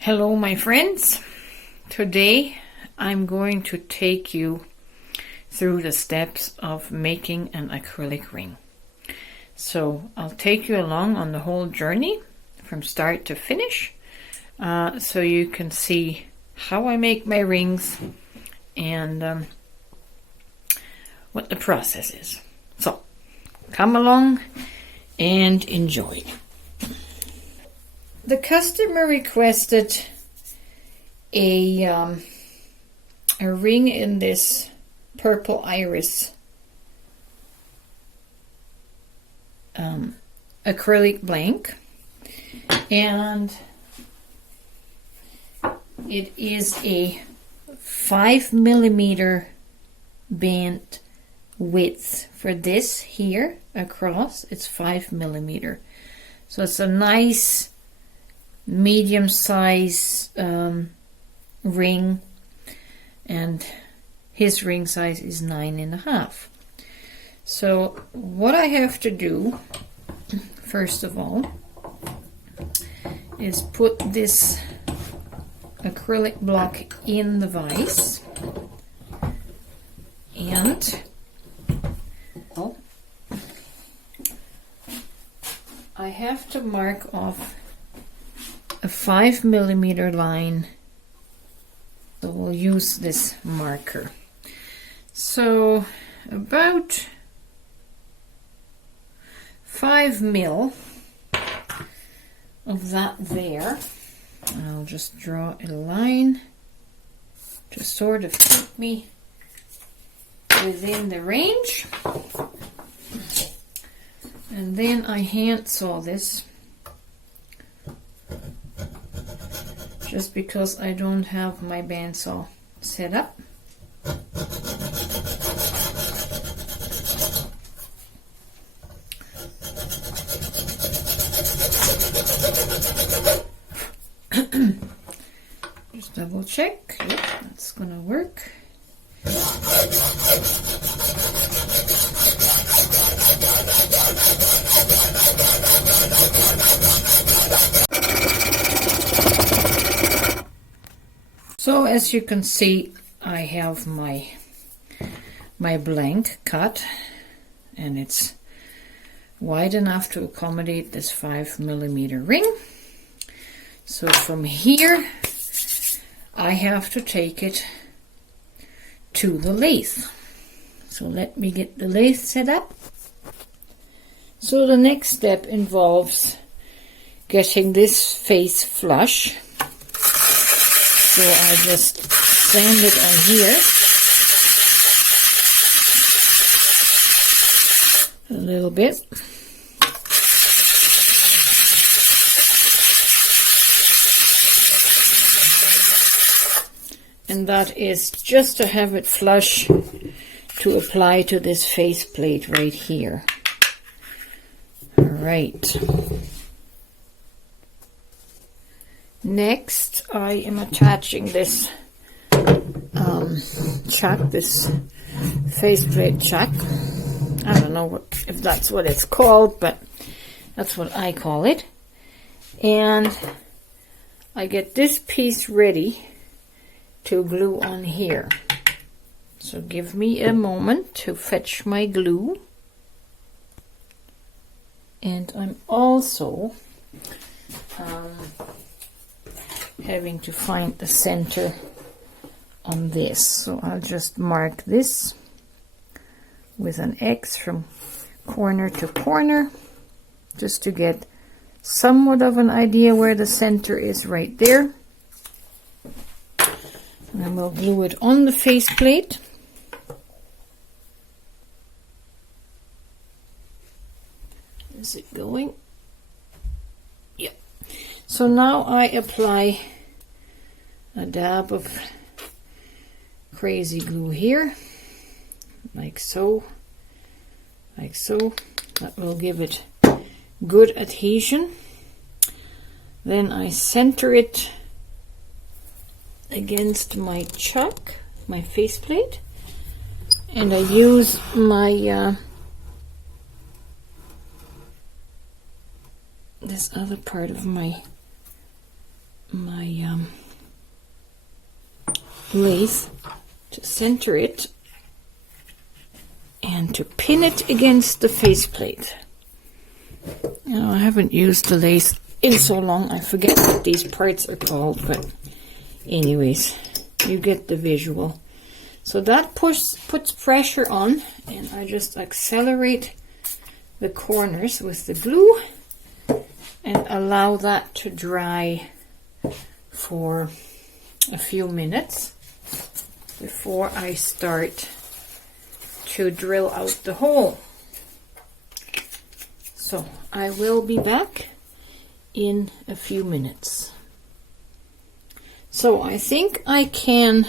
Hello my friends, today I'm going to take you through the steps of making an acrylic ring. So I'll take you along on the whole journey from start to finish so you can see how I make my rings and what the process is. So come along and enjoy. The customer requested a ring in this purple iris acrylic blank, and it is a 5mm band width for this here across. It's 5mm, so it's a nice medium size ring, and his ring size is 9.5. So what I have to do first of all is put this acrylic block in the vise, and I have to mark off a 5mm line, so we'll use this marker. So about 5 mil of that there. I'll just draw a line to sort of keep me within the range, and then I hand saw this just because I don't have my bandsaw set up. Just double check. Yep, that's gonna work. So as you can see, I have my blank cut, and it's wide enough to accommodate this 5mm ring. So from here I have to take it to the lathe. So let me get the lathe set up. So the next step involves getting this face flush. So I just sand it on here a little bit. And that is just to have it flush to apply to this faceplate right here. All right. Next, I am attaching this chuck, this faceplate chuck. I don't know if that's what it's called, but that's what I call it. And I get this piece ready to glue on here. So give me a moment to fetch my glue. And I'm also having to find the center on this. So I'll just mark this with an X from corner to corner, just to get somewhat of an idea where the center is right there. And then we'll glue it on the faceplate. Is it going? Yeah. So now I apply a dab of crazy glue here, like so, like so. That will give it good adhesion. Then I center it against my chuck, my faceplate, and I use my this other part of my lathe to center it and to pin it against the faceplate. You know, I haven't used the lathe in so long, I forget what these parts are called, but anyways, you get the visual. So that puts pressure on, and I just accelerate the corners with the glue and allow that to dry for a few minutes before I start to drill out the hole. So I will be back in a few minutes. So I think I can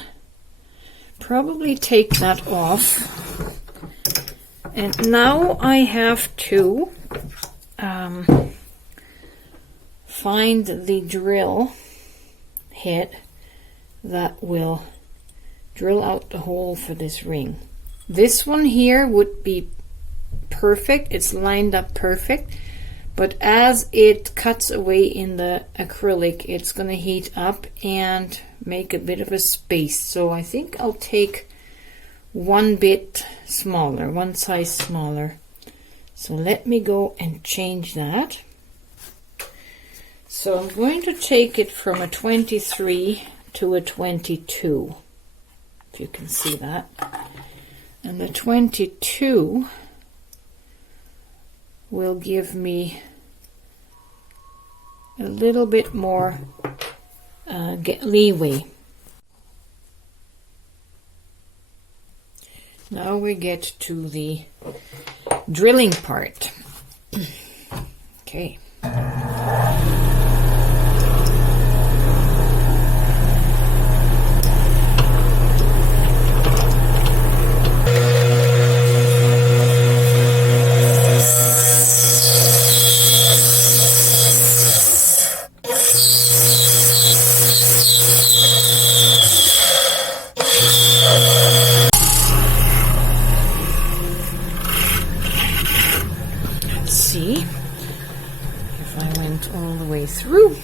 probably take that off, and now I have to find the drill head that will drill out the hole for this ring. This one here would be perfect, it's lined up perfect, but as it cuts away in the acrylic, it's going to heat up and make a bit of a space. So I think I'll take one bit smaller, one size smaller. So let me go and change that. So I'm going to take it from a 23 to a 22, if you can see that. And the 22 will give me a little bit more leeway. Now we get to the drilling part. Okay. See if I went all the way through.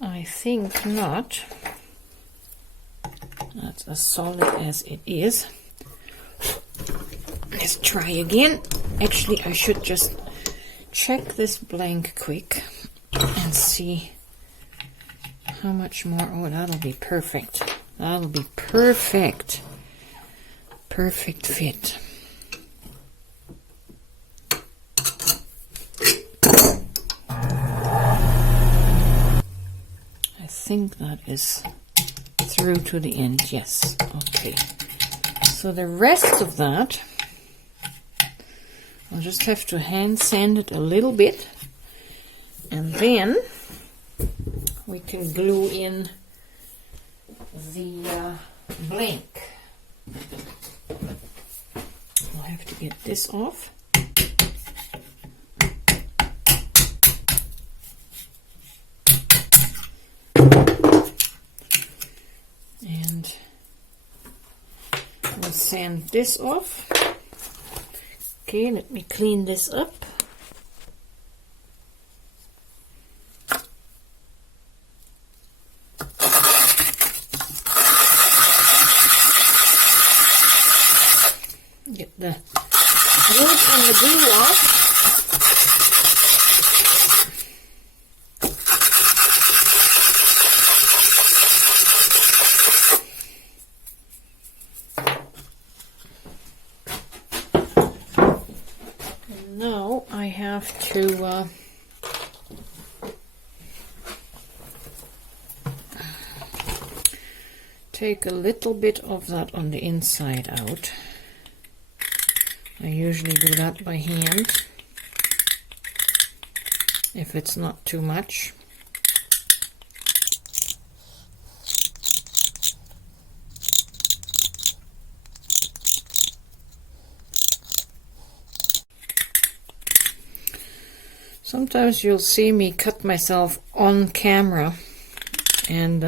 I think not. That's as solid as it is. Let's try again. Actually, I should just check this blank quick and see how much more. Oh, that'll be perfect. That'll be perfect. Perfect fit. I think that is through to the end. Yes. Okay. So the rest of that, I'll just have to hand sand it a little bit, and then we can glue in the blank. I'll have to get this off. And we'll sand this off. Okay, let me clean this up. Get the wood and the glue off. And now I have to take a little bit of that on the inside out. I usually do that by hand, if it's not too much. Sometimes you'll see me cut myself on camera, and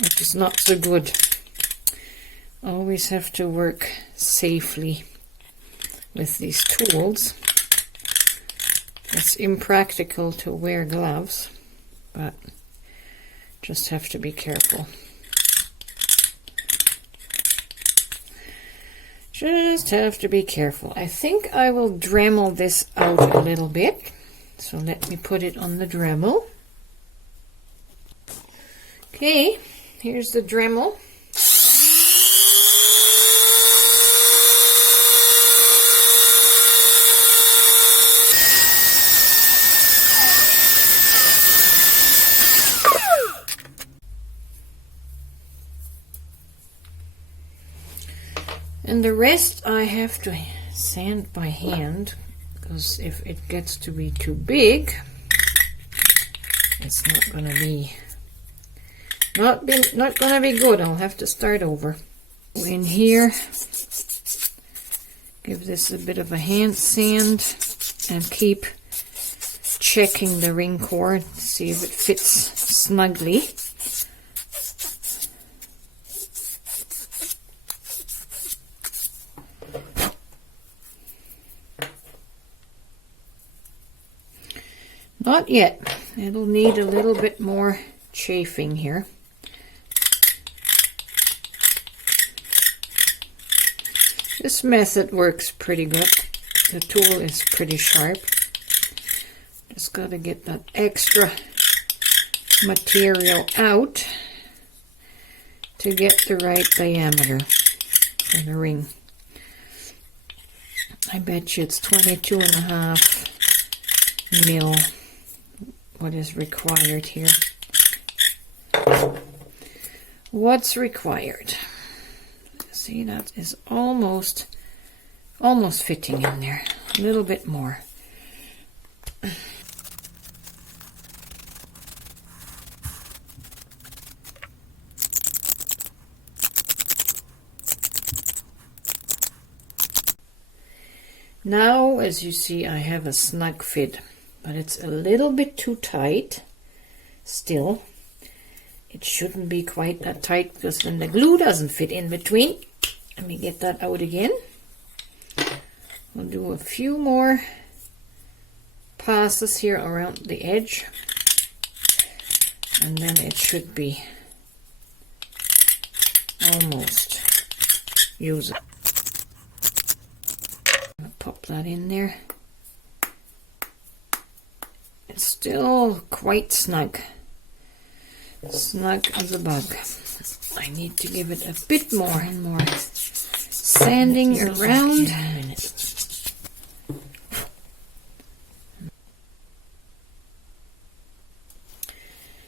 which is not so good. Always have to work safely with these tools. It's impractical to wear gloves, but just have to be careful. Just have to be careful. I think I will Dremel this out a little bit. So let me put it on the Dremel. Okay, here's the Dremel. And the rest I have to sand by hand, because if it gets to be too big, it's not gonna be good. I'll have to start over. In here, give this a bit of a hand sand and keep checking the ring core to see if it fits snugly. Not yet. It'll need a little bit more chafing here. This method works pretty good. The tool is pretty sharp. Just got to get that extra material out to get the right diameter for the ring. I bet you it's 22.5 mil. What is required here? What's required? See, that is almost fitting in there. A little bit more. Now, as you see, I have a snug fit, but it's a little bit too tight still. It shouldn't be quite that tight because then the glue doesn't fit in between. Let me get that out again. We'll do a few more passes here around the edge, and then it should be almost usable. Pop that in there. It's still quite snug. Snug as a bug. I need to give it a bit more and more sanding around.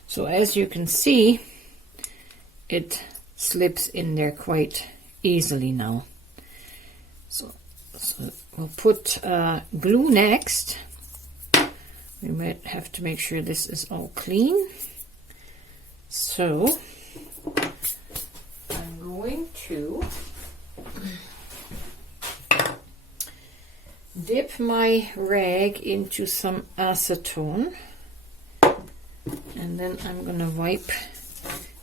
So as you can see, it slips in there quite easily now. So we'll put glue next. We might have to make sure this is all clean. So I'm going to dip my rag into some acetone, and then I'm going to wipe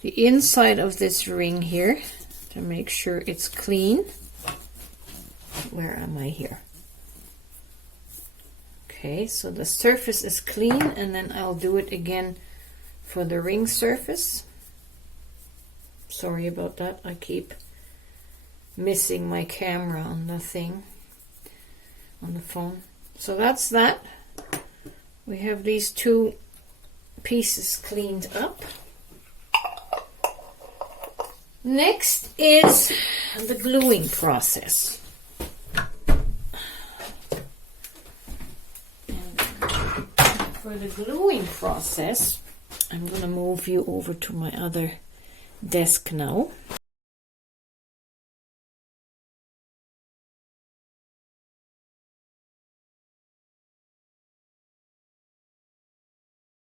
the inside of this ring here to make sure it's clean. Where am I here? Okay, so the surface is clean, and then I'll do it again for the ring surface. Sorry about that, I keep missing my camera on the thing, on the phone. So that's that. We have these two pieces cleaned up. Next is the gluing process. For the gluing process, I'm going to move you over to my other desk now.